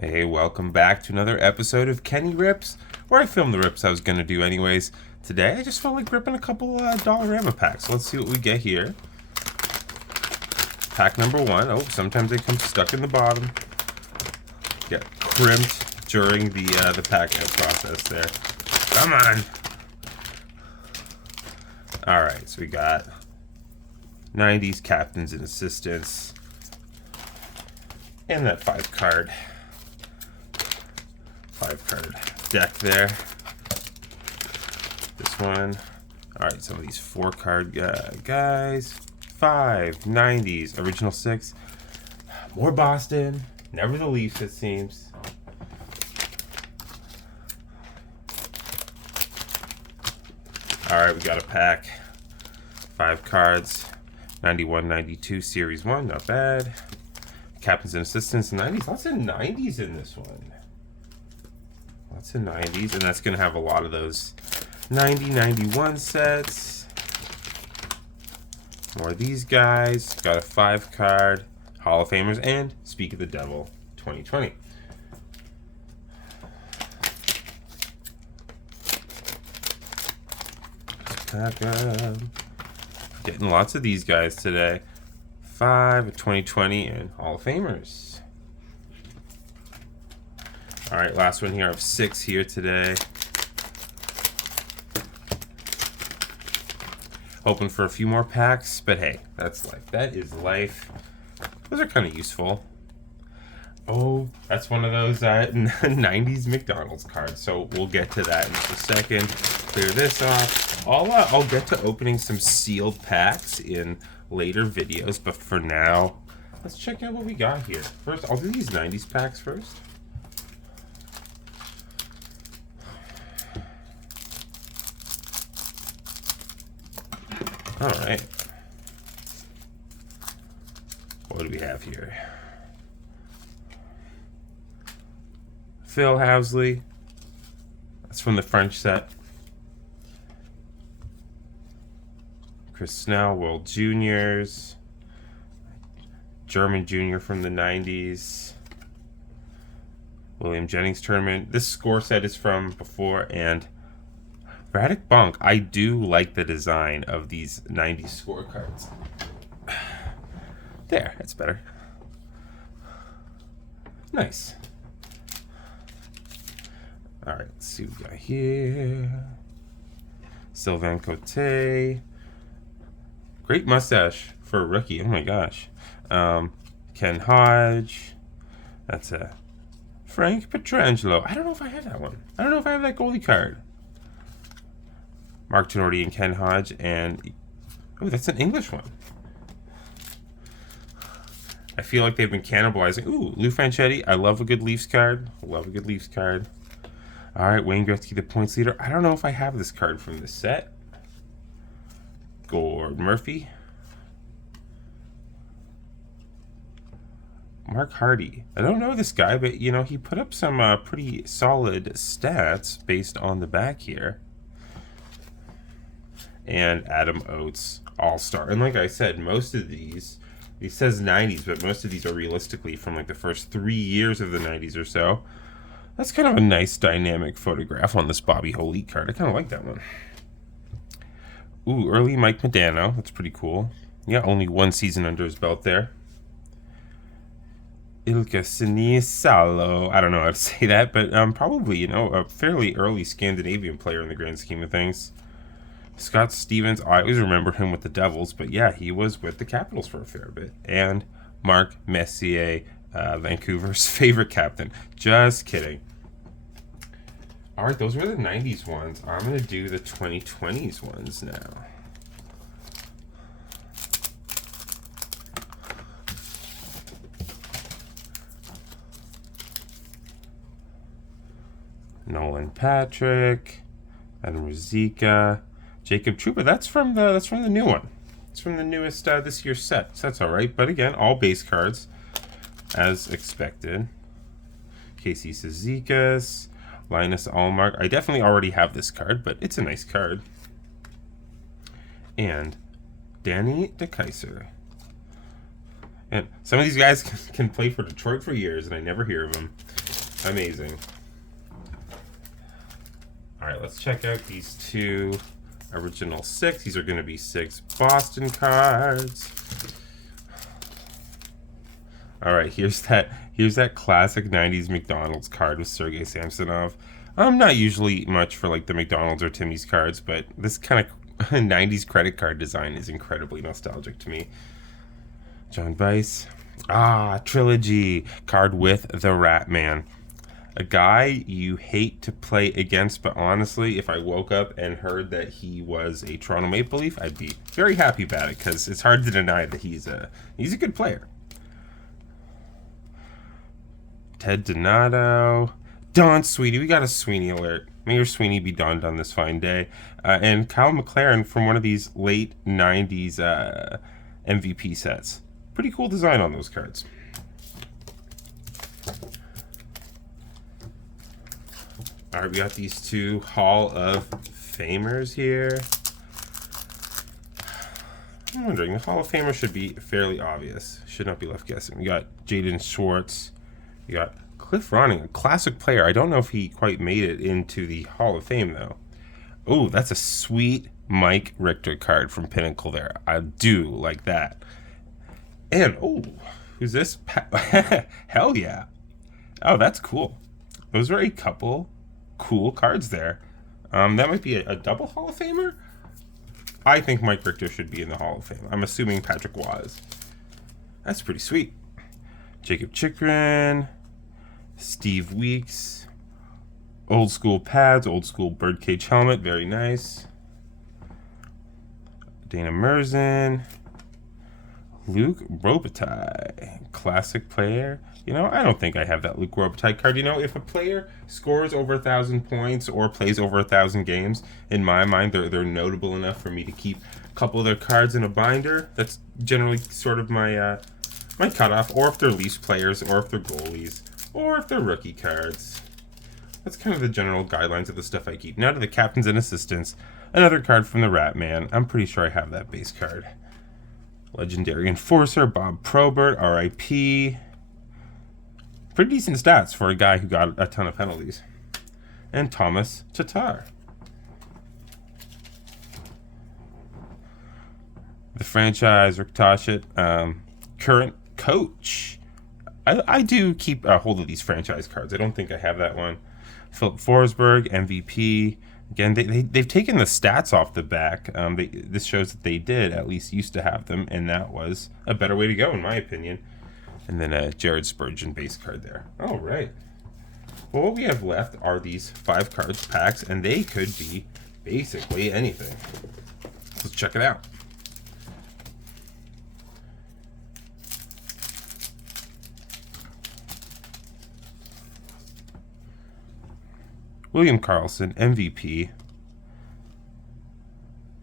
Hey, welcome back to another episode of Kenny Rips, where I film the rips I was going to do anyways. Today, I just felt like ripping a couple Dollarama packs. Let's see what we get here. Pack number one. Oh, sometimes they come stuck in the bottom. Get crimped during the packing process there. Come on! Alright, so we got 90s captains and assistants. And that 5-card deck there. This one. Alright, some of these 4-card guys. 5, 90s, original 6. More Boston. Never the Leafs, it seems. Alright, we got a pack. 5 cards. 91, 92, Series 1. Not bad. Captains and assistants, 90s. Lots of 90s in this one. Lots of 90s, and that's going to have a lot of those 90, 91 sets. More of these guys. Got a 5-card, Hall of Famers, and Speak of the Devil 2020. Pack up. Getting lots of these guys today. 5, 2020, and Hall of Famers. Alright, last one here. I have 6 here today. Hoping for a few more packs, but hey, that's life. That is life. Those are kind of useful. Oh, that's one of those 90s McDonald's cards, so we'll get to that in just a second. Clear this off. I'll get to opening some sealed packs in later videos, but for now, let's check out what we got here. First, I'll do these 90s packs first. All right. What do we have here? Phil Housley. That's from the French set. Chris Snell, World Juniors. German Junior from the 90s. William Jennings Tournament. This score set is from before, and Braddock Bunk. I do like the design of these 90s scorecards. There, that's better. Nice. Alright, let's see what we got here. Sylvain Cote. Great mustache for a rookie. Oh my gosh. Ken Hodge. That's a Frank Pietrangelo. I don't know if I have that one. I don't know if I have that goalie card. Mark Tenorti and Ken Hodge, and oh, that's an English one. I feel like they've been cannibalizing. Ooh, Lou Fanchetti. I love a good Leafs card. Love a good Leafs card. All right, Wayne Gretzky, the points leader. I don't know if I have this card from this set. Gord Murphy. Mark Hardy. I don't know this guy, but you know he put up some pretty solid stats based on the back here. And Adam Oates, All-Star. And like I said, most of these, he says 90s, but most of these are realistically from like the first 3 years of the 90s or so. That's kind of a nice dynamic photograph on this Bobby Holik card. I kind of like that one. Ooh, early Mike Modano. That's pretty cool. Yeah, only 1 season under his belt there. Ilkka Sinisalo. I don't know how to say that, but probably, you know, a fairly early Scandinavian player in the grand scheme of things. Scott Stevens, I always remember him with the Devils, but yeah, he was with the Capitals for a fair bit. And Mark Messier, Vancouver's favorite captain. Just kidding. All right, those were the 90s ones. I'm going to do the 2020s ones now. Nolan Patrick, Adam Ruzicka, Jacob Trouba. That's from the new one. It's from the newest this year's set. So that's all right. But again, all base cards, as expected. Casey Cizikas, Linus Allmark. I definitely already have this card, but it's a nice card. And Danny DeKeyser. And some of these guys can play for Detroit for years, and I never hear of them. Amazing. All right, let's check out these two original 6. These are going to be 6 Boston cards. All right, here's that classic 90s McDonald's card with Sergei Samsonov. I'm not usually much for like the McDonald's or Timmy's cards, but this kind of 90s credit card design is incredibly nostalgic to me. John Weiss. Trilogy card with the Rat Man. A guy you hate to play against, but honestly, if I woke up and heard that he was a Toronto Maple Leaf, I'd be very happy about it because it's hard to deny that he's a good player. Ted Donato. Don Sweeney. We got a Sweeney alert. May your Sweeney be donned on this fine day. And Kyle McLaren from one of these late 90s MVP sets. Pretty cool design on those cards. All right, we got these two Hall of Famers here. I'm wondering, the Hall of Famer should be fairly obvious. Should not be left guessing. We got Jaden Schwartz. We got Cliff Ronning, a classic player. I don't know if he quite made it into the Hall of Fame, though. Oh, that's a sweet Mike Richter card from Pinnacle there. I do like that. And, oh, who's this? Hell yeah. Oh, that's cool. Those are a couple cool cards there. That might be a double Hall of Famer. I think Mike Richter should be in the Hall of Fame. I'm assuming Patrick was. That's pretty sweet. Jacob Chikrin, Steve Weeks, old school pads, old school birdcage helmet, very nice. Dana Merzen, Luke Robitaille, classic player. You know, I don't think I have that Luke Robitaille card. You know, if a player scores over 1,000 points or plays over 1,000 games, in my mind, they're notable enough for me to keep a couple of their cards in a binder. That's generally sort of my my cutoff. Or if they're Leafs players, or if they're goalies, or if they're rookie cards. That's kind of the general guidelines of the stuff I keep. Now to the captains and assistants. Another card from the Rat Man. I'm pretty sure I have that base card. Legendary Enforcer, Bob Probert, RIP. Pretty decent stats for a guy who got a ton of penalties. And Thomas Tatar. The franchise, Rick Toshit, current coach. I do keep a hold of these franchise cards. I don't think I have that one. Philip Forsberg, MVP. Again, they've taken the stats off the back. This shows that they did at least used to have them, and that was a better way to go, in my opinion. And then a Jared Spurgeon base card there. All right. Well, what we have left are these 5 cards packs, and they could be basically anything. Let's check it out. William Karlsson, MVP.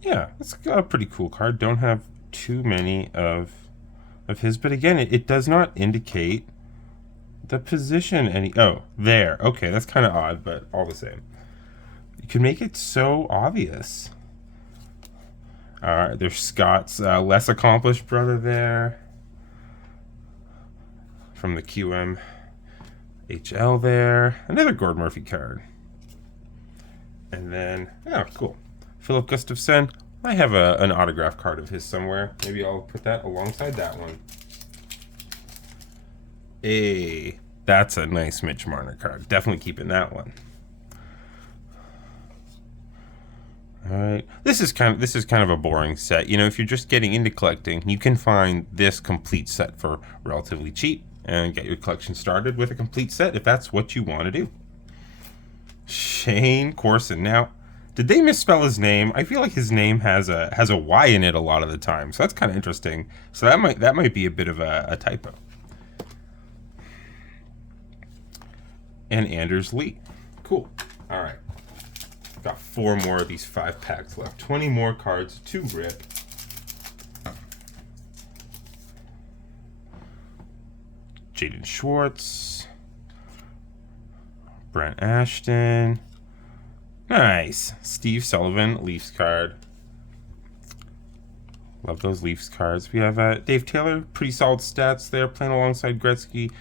Yeah, that's a pretty cool card. Don't have too many of his, but again, it does not indicate the position any. Oh, there. Okay, that's kind of odd, but all the same. You can make it so obvious. All right, there's Scott's less accomplished brother there. From the QMHL there. Another Gord Murphy card. And then, oh, cool. Philip Gustafsson. I have an autograph card of his somewhere. Maybe I'll put that alongside that one. Hey, that's a nice Mitch Marner card. Definitely keeping that one. All right. This is kind of a boring set. You know, if you're just getting into collecting, you can find this complete set for relatively cheap and get your collection started with a complete set if that's what you want to do. Shane Corson. Now, did they misspell his name? I feel like his name has a Y in it a lot of the time, so that's kind of interesting. So that might be a bit of a typo. And Anders Lee. Cool. All right. Got 4 more of these 5 packs left. 20 more cards to rip. Jaden Schwartz. Brent Ashton. Nice. Steve Sullivan, Leafs card. Love those Leafs cards. We have Dave Taylor, pretty solid stats there, playing alongside Gretzky,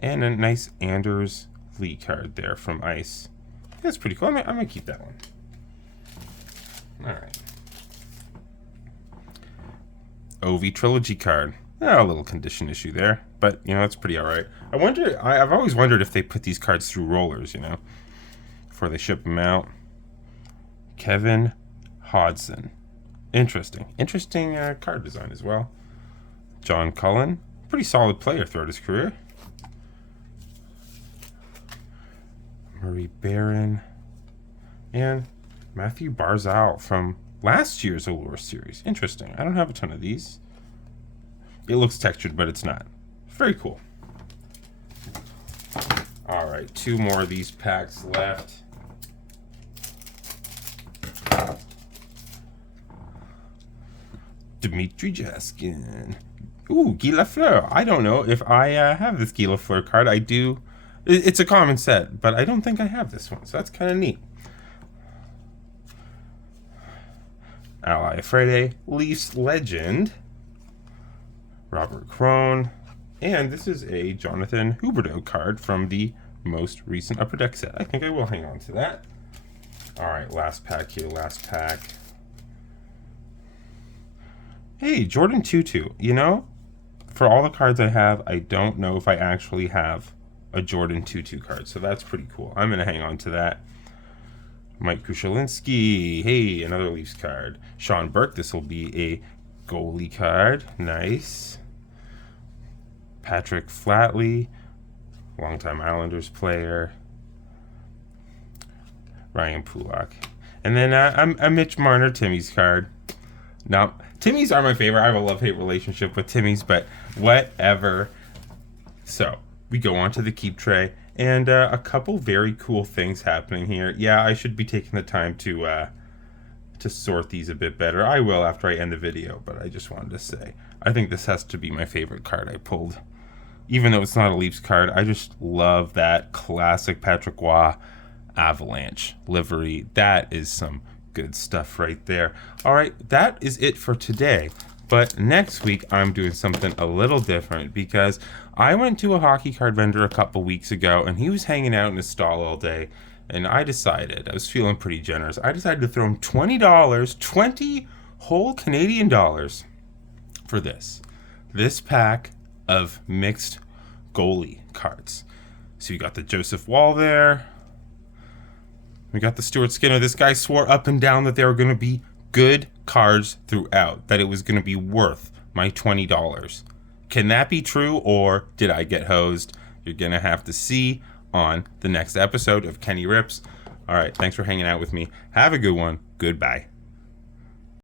and a nice Anders Lee card there from Ice. That's pretty cool. I'm gonna keep that one. All right. OV Trilogy card. A little condition issue there, but you know, it's pretty all right. I've always wondered if they put these cards through rollers, you know, before they ship them out. Kevin Hodgson. Interesting card design as well. John Cullen, pretty solid player throughout his career. Murray Barron, and Matthew Barzal from last year's Allure series. Interesting. I don't have a ton of these. It looks textured, but it's not. Very cool. All right, 2 more of these packs left. Dmitry Jaskin. Ooh, Guy Lafleur. I don't know if I have this Guy Lafleur card. I do. It's a common set, but I don't think I have this one, so that's kind of neat. Ally Friday, Leafs legend, Robert Crone, and this is a Jonathan Huberdeau card from the most recent Upper Deck set. I think I will hang on to that. All right, last pack here, last pack. Hey, Jordan Tutu. You know, for all the cards I have, I don't know if I actually have a Jordan Tutu card, so that's pretty cool. I'm gonna hang on to that. Mike Kushelinski. Hey, another Leafs card. Sean Burke. This will be a goalie card. Nice. Patrick Flatley, longtime Islanders player. Ryan Pulak. And then a Mitch Marner Timmy's card. Now, Timmy's are my favorite. I have a love-hate relationship with Timmy's, but whatever. So, we go on to the keep tray. And a couple very cool things happening here. Yeah, I should be taking the time to sort these a bit better. I will after I end the video, but I just wanted to say, I think this has to be my favorite card I pulled. Even though it's not a Leafs card, I just love that classic Patrick Roy Avalanche livery. That is some good stuff right there. All right, that is it for today. But next week, I'm doing something a little different because I went to a hockey card vendor a couple weeks ago and he was hanging out in his stall all day. And I was feeling pretty generous. I decided to throw him $20, 20 whole Canadian dollars for this pack of mixed goalie cards. So you got the Joseph Wall there. We got the Stuart Skinner. This guy swore up and down that they were going to be good cards throughout, that it was going to be worth my $20. Can that be true, or did I get hosed? You're going to have to see on the next episode of Kenny Rips. All right, thanks for hanging out with me. Have a good one. Goodbye.